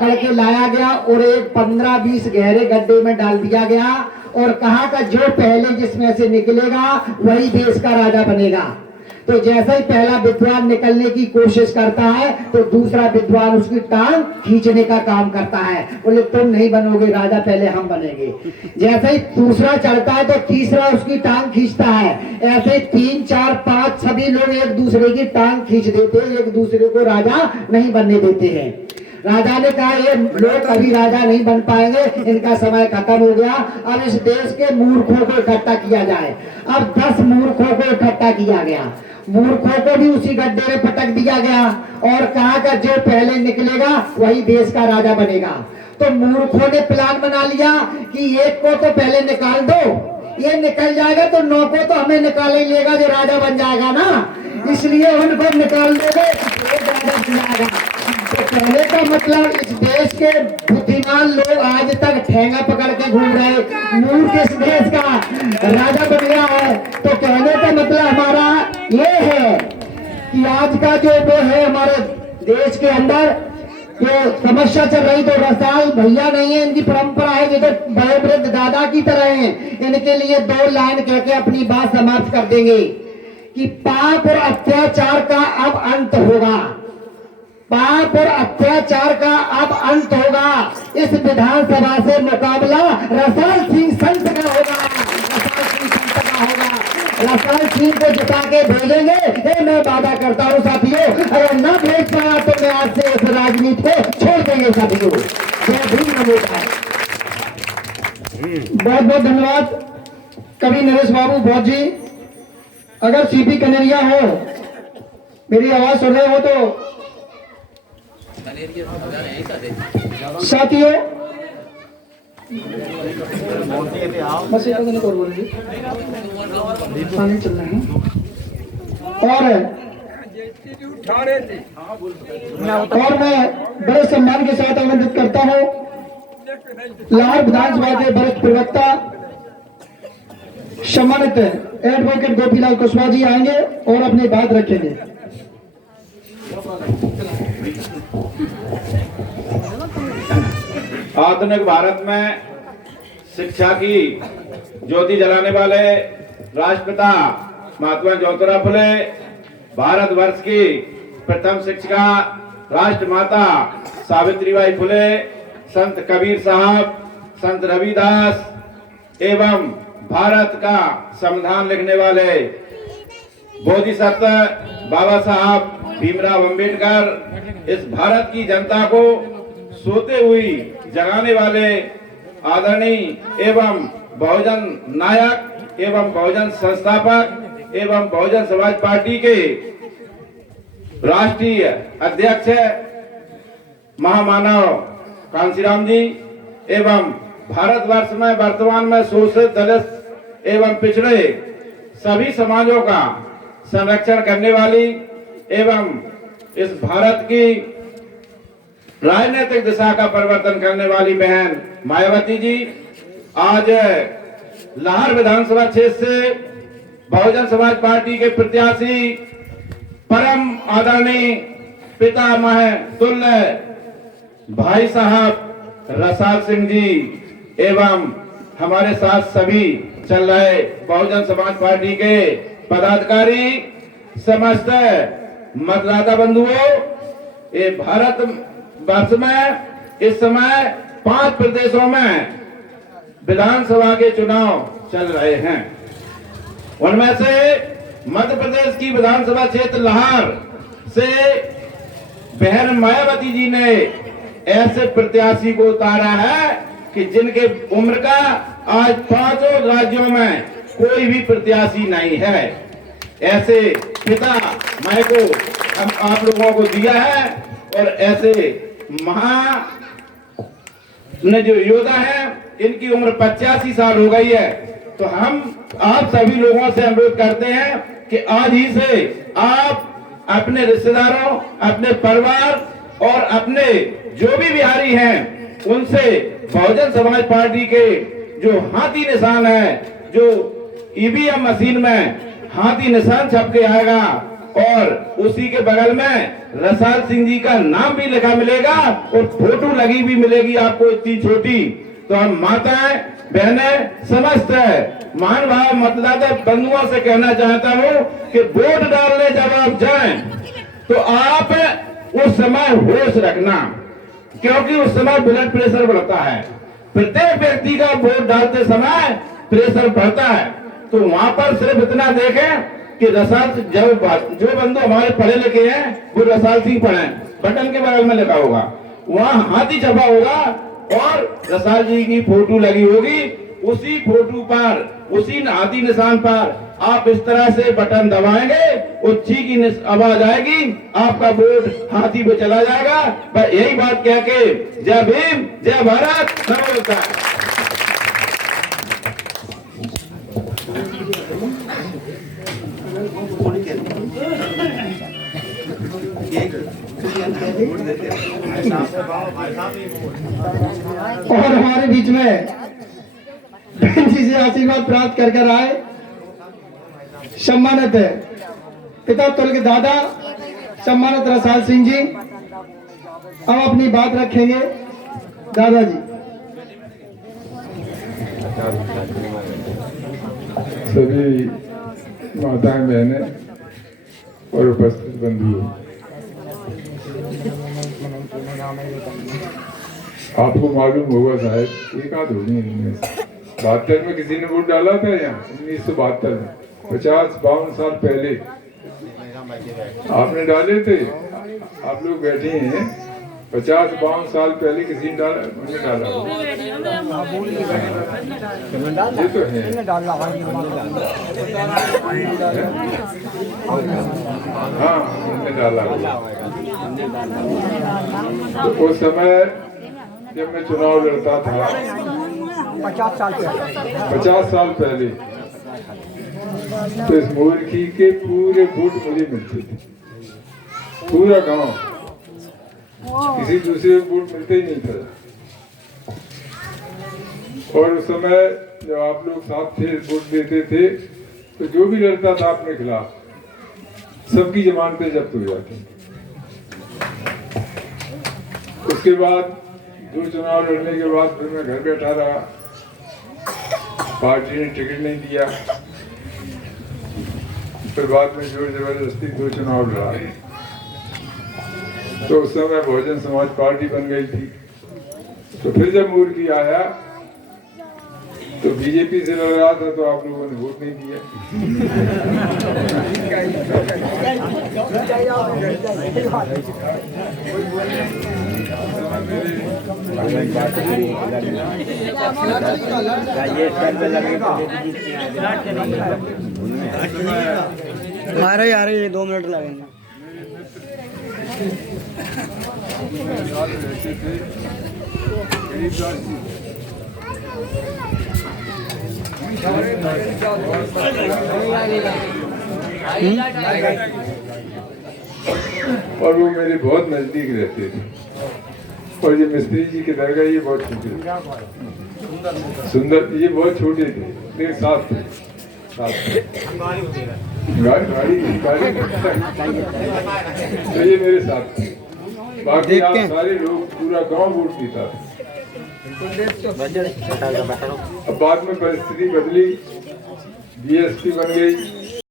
पकड़ के लाया गया और एक 15-20 गहरे गड्ढे में डाल दिया गया और कहा कि जो पहले जिसमें से निकलेगा वही देश का राजा बनेगा। तो जैसा ही पहला विद्वान निकलने की कोशिश करता है तो दूसरा विद्वान उसकी टांग खींचने का काम करता है, बोले तुम नहीं बनोगे राजा, पहले हम बनेंगे। जैसे ही दूसरा चढ़ता है तो तीसरा उसकी टांग खींचता है। ऐसे 3, 4, 5 सभी लोग एक दूसरे की टांग खींच देते हैं, एक दूसरे को राजा नहीं बनने देते हैं। राजा ने कहा ये लोग कभी राजा नहीं बन पाएंगे, इनका समय खत्म हो गया। अब इस देश के मूर्खों को इकट्ठा किया जाए। अब 10 मूर्खों को इकट्ठा किया गया, मूर्खों को भी उसी गड्ढे में पटक दिया गया और कहा कि जो पहले निकलेगा वही देश का राजा बनेगा। तो मूर्खों ने प्लान बना लिया कि एक को तो पहले निकाल दो, ये निकल जाएगा तो 9 को तो हमें निकाल ही लेगा जो राजा बन जाएगा ना, इसलिए उनको निकाल दोगे एक राजा बन जाएगा। तो कहने का मतलब इस देश के बुद्धिमान लोग आज तक ठेंगा पकड़ के घूम रहे, मूर्ख इस देश का राजा बन गया है। तो कहने का मतलब हमारा ये है कि आज का जो वो है हमारे देश के अंदर जो समस्या चल रही, तो रसाल भैया नहीं है, इनकी परंपरा है, ये तो बड़े वृद्ध दादा की तरह हैं। इनके लिए 2 लाइन कह के अपनी बात समाप्त कर देंगे कि पाप और अत्याचार का अब अंत होगा, पाप और अत्याचार का अब अंत होगा। इस विधानसभा से मुकाबला रसाल सिंह संत का होगा, रसाल सिंह संत का होगा। रसाल सिंह को जिता के भेजेंगे, ये मैं वादा करता हूँ साथियों। अगर न भेज पाया तो मैं आज से इस राजनीति को छोड़ देंगे साथियों। जय भीम, नमो बुद्धाय। बहुत बहुत धन्यवाद कवि नरेश बाबू भौज जी। अगर सीपी कनेरिया हो, मेरी आवाज सुन रहे हो तो साथियों बस एक दिन और बोलेंगे, चल रहे हैं। और मैं बड़े सम्मान के साथ आमंत्रित करता हूं लाहौर विधानसभा के वरिष्ठ प्रवक्ता सम्मानित एडवोकेट गोपीलाल कुशवाहा जी आएंगे और अपनी बात रखेंगे। आधुनिक भारत में शिक्षा की ज्योति जलाने वाले राष्ट्रपिता महात्मा ज्योतिराव फुले, भारतवर्ष की प्रथम शिक्षिका राष्ट्रमाता सावित्रीबाई फुले, संत कबीर साहब, संत रविदास एवं भारत का संविधान लिखने वाले बोधिसत्व बाबा साहब भीमराव अंबेडकर, इस भारत की जनता को सोते हुई जगाने वाले आदरणीय एवं बहुजन नायक एवं बहुजन संस्थापक एवं बहुजन समाज पार्टी के राष्ट्रीय अध्यक्ष महामानव कांशीराम जी एवं भारतवर्ष में वर्तमान में शोषित, दलित एवं पिछड़े सभी समाजों का संरक्षण करने वाली एवं इस भारत की राजनीतिक दिशा का परिवर्तन करने वाली बहन मायावती जी आज लाहौर विधानसभा क्षेत्र से बहुजन समाज पार्टी के प्रत्याशी परम आदरणीय पितामह तुल्य भाई साहब रसाल सिंह जी एवं हमारे साथ सभी चल रहे बहुजन समाज पार्टी के पदाधिकारी, समस्त मतदाता बंधुओं, ये भारत वर्ष में इस समय 5 प्रदेशों में विधानसभा के चुनाव चल रहे हैं। उनमें से मध्य प्रदेश की विधानसभा क्षेत्र लाहौर से बहन मायावती जी ने ऐसे प्रत्याशी को उतारा है कि जिनके उम्र का आज 5 राज्यों में कोई भी प्रत्याशी नहीं है। ऐसे पिता मैं को हम आप लोगों को दिया है और ऐसे महा ने जो योद्धा है इनकी उम्र 85 साल हो गई है। तो हम आप सभी लोगों से अनुरोध करते हैं कि आज ही से आप अपने रिश्तेदारों, अपने परिवार और अपने जो भी बिहारी हैं उनसे बहुजन समाज पार्टी के जो हाथी निशान है, जो ईवीएम मशीन में हाथी निशान छप के आएगा, और उसी के बगल में रसाल सिंह जी का नाम भी लिखा मिलेगा और फोटो लगी भी मिलेगी आपको इतनी छोटी। तो हम माताएं बहनें समस्त महानुभाव मतदाता बंधुओं से कहना चाहता हूं कि वोट डालने जब आप जाएं तो आप उस समय होश रखना, क्योंकि उस समय ब्लड प्रेशर बढ़ता है। प्रत्येक व्यक्ति का वोट डालते समय प्रेशर बढ़ता है। तो वहां पर सिर्फ इतना देखें कि रसाल जो बंधु हमारे पढ़े लिखे हैं वो रसाल सिंह पढ़े, बटन के बगल में लिखा होगा, वहां हाथी छपा होगा और रसाल जी की फोटो लगी होगी। उसी फोटो पर, उसी हाथी निशान पर आप इस तरह से बटन दबाएंगे, उच्ची की आवाज आएगी, आपका वोट हाथी पे चला जाएगा। बस यही बात कह के जय भीम, जय भारत, नमस्कार। और हमारे बीच में बहन जी से आशीर्वाद प्राप्त कर कर आए सम्मानित पिता तुल्य के दादा सम्मानित रसाल सिंह जी अब अपनी बात रखेंगे। दादाजी सभी माताएं बहनें और उपस्थित बंधु, आपको मालूम होगा शायद एक आध होगी इनमें से 72 में किसी ने वोट डाला था यहाँ 1972 में, 50-52 साल पहले आपने डाले थे। आप लोग बैठे हैं 50-52 साल पहले किसी ने डाला, उन्होंने डाला ये तो है। हाँ उन्होंने डाला। तो उस समय जब मैं चुनाव लड़ता था 50 साल पहले, तो इस मुल्की के पूरे वोट मुझे मिलते थे, पूरा गांव, किसी दूसरे वोट मिलते ही नहीं था। और उस समय जब आप लोग साथ थे वोट देते थे तो जो भी लड़ता था अपने खिलाफ सबकी जमानतें जब्त हो जाती। उसके बाद दो चुनाव लड़ने के बाद फिर मैं घर बैठा रहा, पार्टी ने टिकट नहीं दिया, फिर बाद में जोर जबरदस्ती दो चुनाव लड़ा। तो उस समय बहुजन समाज पार्टी बन गई थी। तो फिर जब मुर्गी आया तो बीजेपी से लड़ रहा था, तो आप लोगों ने वोट नहीं दिया। आ रहे 2 मिनट लगेंगे। और वो मेरे बहुत नजदीक रहते थे। और ये मिस्त्री जी के दरगाह ये बहुत छोटे थे, सुंदर, ये बहुत छोटे थे लेकिन साथ थे, गाड़ी तो ये मेरे साथ थे। बाकी आप सारे लोग, पूरा गांव वोट देता था। अब बाद में परिस्थिति बदली, बीएसपी बन गई,